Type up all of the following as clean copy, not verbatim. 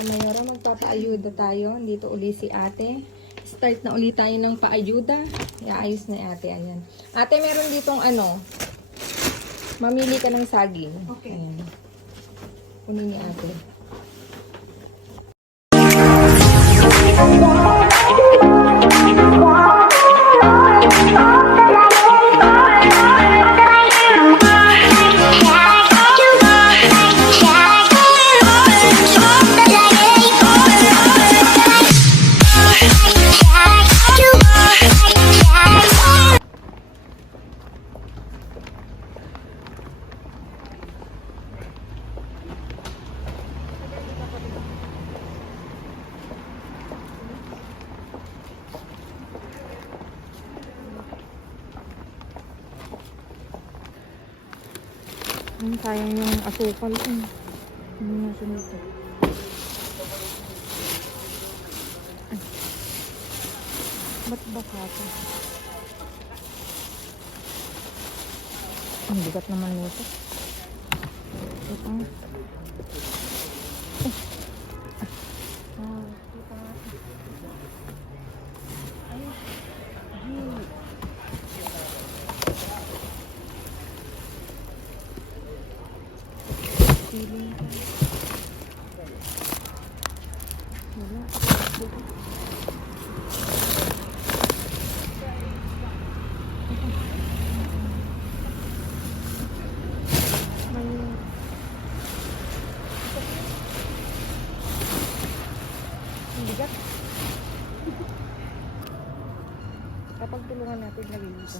Kamayora, magpapaayuda tayo. Dito uli si ate. Start na ulit tayo ng paayuda. Iayos na ate. Ayan. Ate, meron ditong ano. Mamili ka ng saging. Okay. Ayan. Kunin ni ate. Sayang yung asukal. Hindi na sunod. Ba't baka ito? Ang bigat naman nito. Ito. Feeling ka. Wala. Ang bigat. Kapag tulungan natin lagi dito.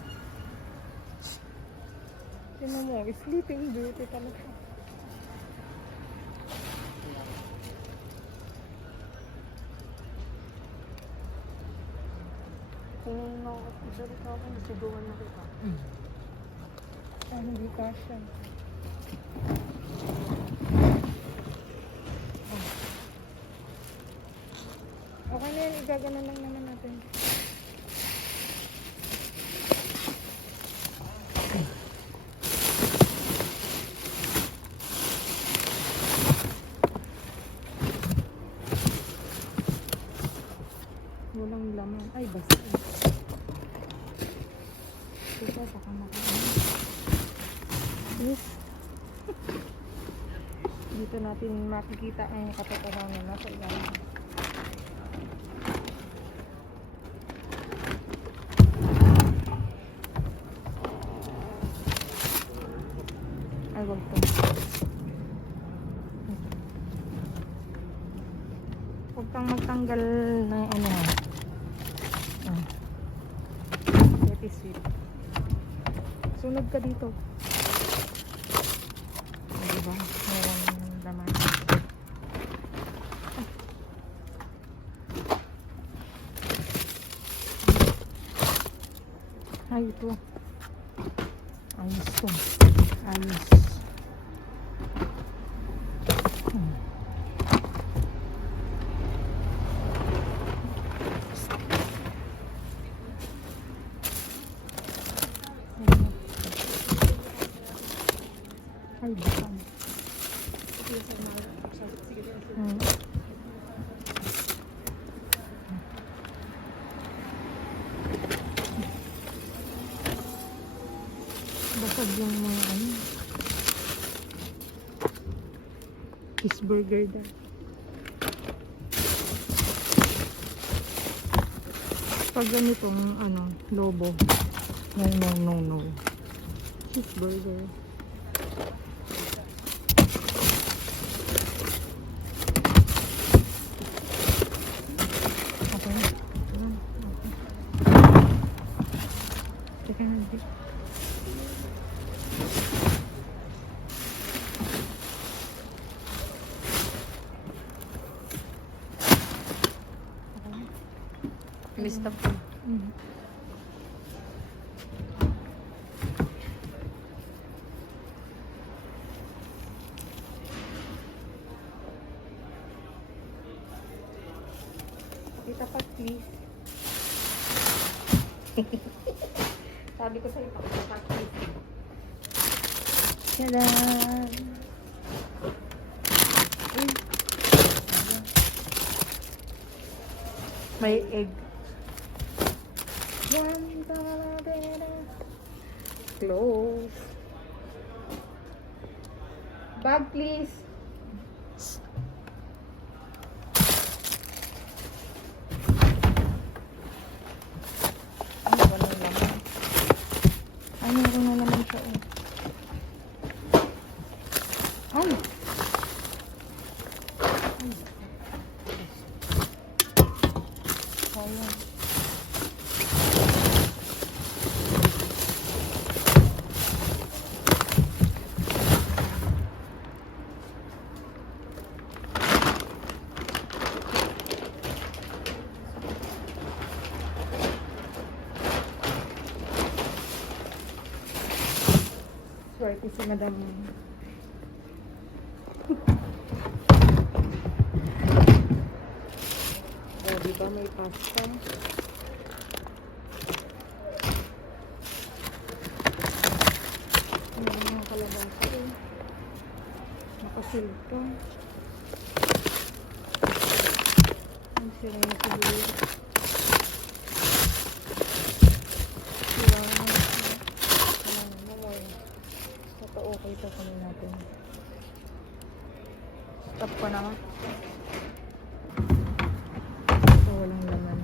Tingnan mo, sleeping beauty talaga. Kung nakakapagsalita ako, nasigawan na kita. Hindi kasya. Okay na yan, igagana lang naman natin. Walang laman. Ay, basta. Ito, baka makain. Yes. Dito natin makikita ang katotohanan na sa ilalim. Ay, wag to. Huwag kang magtanggal ng ano. Sweet. Sunod ka dito. Diba? Meron laman. Ay, ito. Ayos to. Ayos. Ay, bakang. Basag yung mga ano. Cheeseburger daw. Pag ganitong ano, lobo. No. Cheeseburger. Lista po. Itapat please. Sabi ko sa'yo, itapat please. Tadaan! May egg. Close. Bag, please. Ay, walang laman. Ay, meron na naman siya. Ay! Sayang. Swerte si Madam. Oh, diba may pasta? Meron mga kalabasa eh. Nakasilip pa. Ang sira na siguro. Okay ito kami natin. Stop ko na nga. Ito walang laman.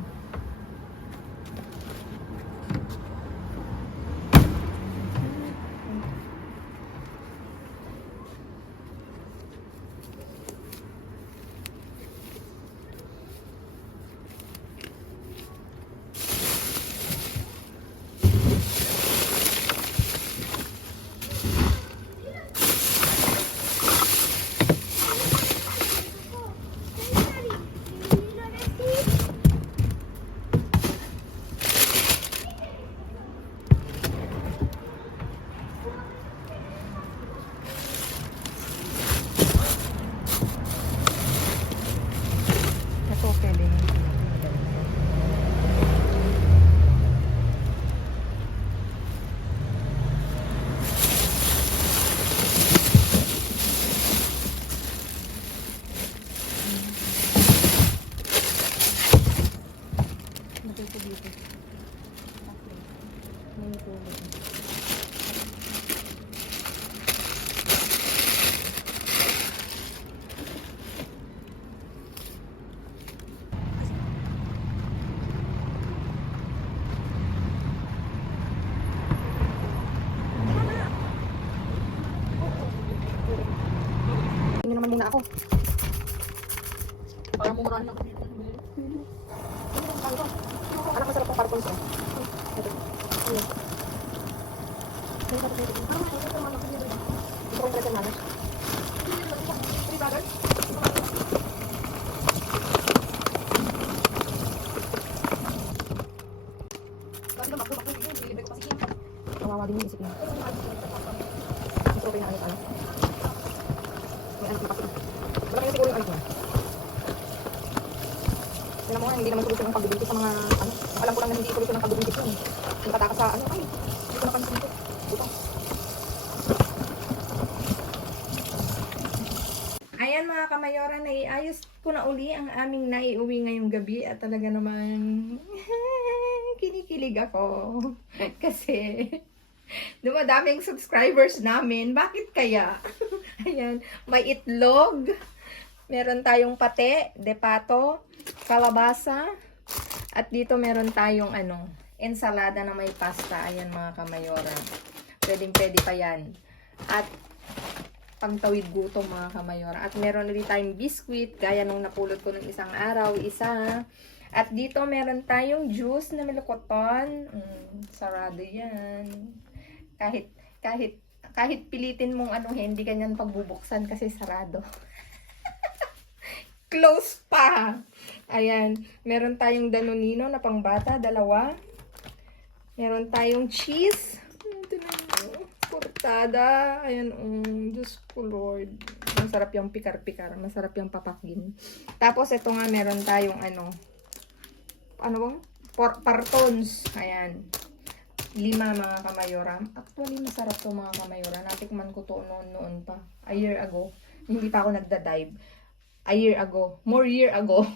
Ito pwede na. Lagay ko dito. Okay. May tulog. Tingnan naman muna ako. Para mumurahan lang. Anak, masarap ang parpons eh. Ito. Ano? Ito ko yung talaga namin. Kawawa din yung isip niya. Gusto ko yung anak. May anak na kasi. Wala kayo siguro yung anak niya. Alam mo nga, hindi naman solusyon ang pagbibintis sa mga, ano, alam ko lang na hindi solusyon ang pagbibintis yun. Yung katakas sa, ano, ay, hindi ko napansin ito. Ito. Ayan mga kamayora, naiayos ko na uli ang aming naiuwi ngayong gabi at talaga namang kinikilig ako. Kasi, dumadaming subscribers namin. Bakit kaya? Ayan, may itlog. Meron tayong pate, depato, kalabasa. At dito meron tayong ensalada na may pasta. Ayan mga kamayora. Pwedeng-pwede pa yan. At pangtawid gutom mga kamayora. At meron ulit tayong biscuit. Gaya nung napulot ko ng isang araw. Isa. At dito meron tayong juice na melokoton. Sarado yan. Kahit pilitin mong hindi ganyan pagbubuksan kasi sarado. Close pa. Ayan. Meron tayong Danonino na pangbata, 2. Meron tayong cheese. Ito na yun. Portada. Ayan. Diyos ko Lord. Masarap yung pikar-pikar. Masarap yung papakgin. Tapos ito nga meron tayong partons. Ayan. 5 mga kamayora. Actually, masarap to mga kamayora. Natikman ko to noon pa. A year ago. Hindi pa ako nagda-dive. A year ago. More year ago.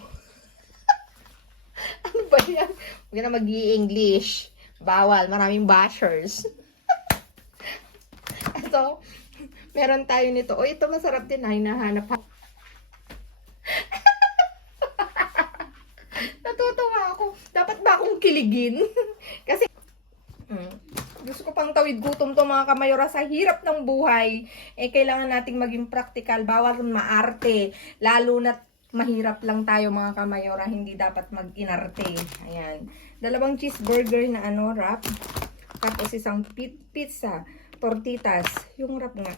ba yan? Huwag na mag-i-English. Bawal, maraming bashers. So, meron tayo nito. O, ito masarap din. Ay, nahanap ako. Natutuwa ako. Dapat ba akong kiligin? Kasi, gusto ko pang tawid gutom to mga kamayora sa hirap ng buhay. Kailangan nating maging practical. Bawal maarte. Lalo na mahirap lang tayo mga kamayora. Hindi dapat mag-inarte. Ayan. 2 cheeseburger na wrap. Tapos isang pizza. Tortitas. Yung wrap nga.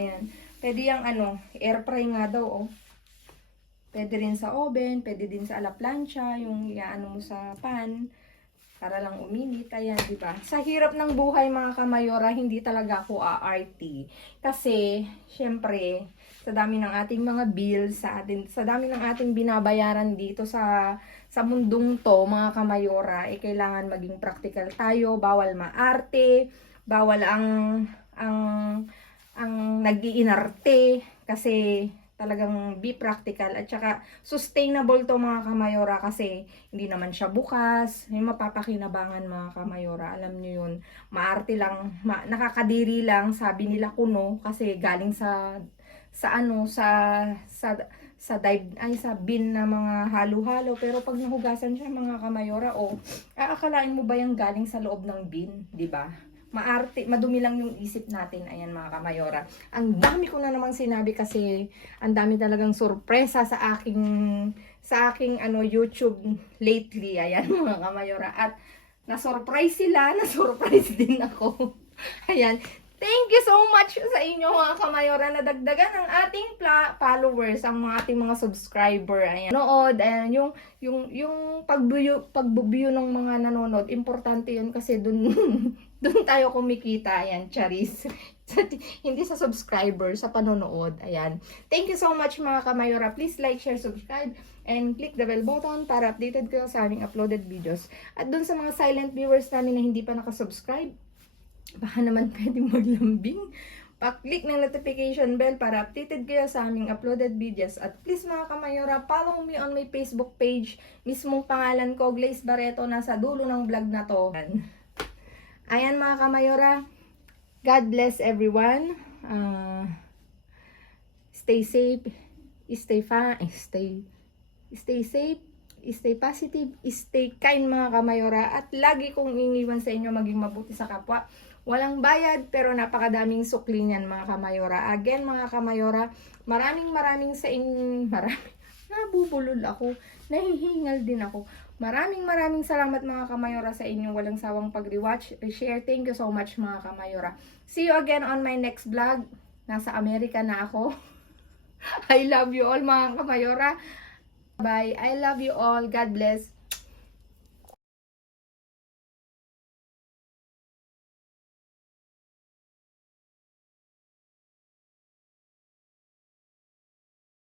Ayan. Pwede yung air fry nga daw Pwede rin sa oven, pwede din sa ala plancha, yung iaano mo sa pan para lang uminit. Ayan, di ba? Sa hirap ng buhay mga kamayora, hindi talaga ako aarty. Kasi syempre, sa dami ng ating mga bills, sa dami ng ating binabayaran dito sa mundong to, mga kamayora, kailangan maging practical tayo, bawal maarte, bawal ang nag-iinarte kasi talagang be practical at saka sustainable to mga kamayora kasi hindi naman siya bukas, may mapapakinabangan mga kamayora, alam nyo yun, maarte lang, nakakadiri lang, sabi nila kuno kasi galing sa bin na mga halo-halo, pero pag nahugasan siya mga kamayora, aakalain mo ba yung galing sa loob ng bin, di ba? Maarte, madumi lang yung isip natin. Ayan mga kamayora. Ang dami ko na namang sinabi kasi ang dami talagang sorpresa sa aking YouTube lately. Ayan mga kamayora. At na-surprise sila, na-surprise din ako. Ayan. Thank you so much sa inyo mga kamayora na dagdagan ang ating followers, ang ating mga subscriber. Ayan. Nood, ayan, yung pagbubuyo ng mga nanonood, importante yun kasi dun tayo kumikita. Ayan, charis. Hindi sa subscriber, sa panonood. Ayan. Thank you so much mga kamayora. Please like, share, subscribe, and click the bell button para updated kayo sa aming uploaded videos. At dun sa mga silent viewers namin na hindi pa nakasubscribe, baka naman pwedeng maglambing. Pa-click ng notification bell para updated kayo sa aming uploaded videos. At please mga kamayora, follow me on my Facebook page. Mismong pangalan ko, Glaze Barreto, nasa dulo ng vlog na to. Ayan mga kamayora, God bless everyone. Stay safe, stay safe, stay positive, stay kind mga kamayora. At lagi kong iniwan sa inyo maging mabuti sa kapwa. Walang bayad pero napakadaming sukli niyan mga kamayora. Again mga kamayora, maraming sa inyo, nabubulol ako, nahihingal din ako. Maraming salamat mga kamayora sa inyong walang sawang pag-rewatch, share. Thank you so much mga kamayora. See you again on my next vlog. Nasa Amerika na ako. I love you all mga kamayora. Bye. I love you all. God bless.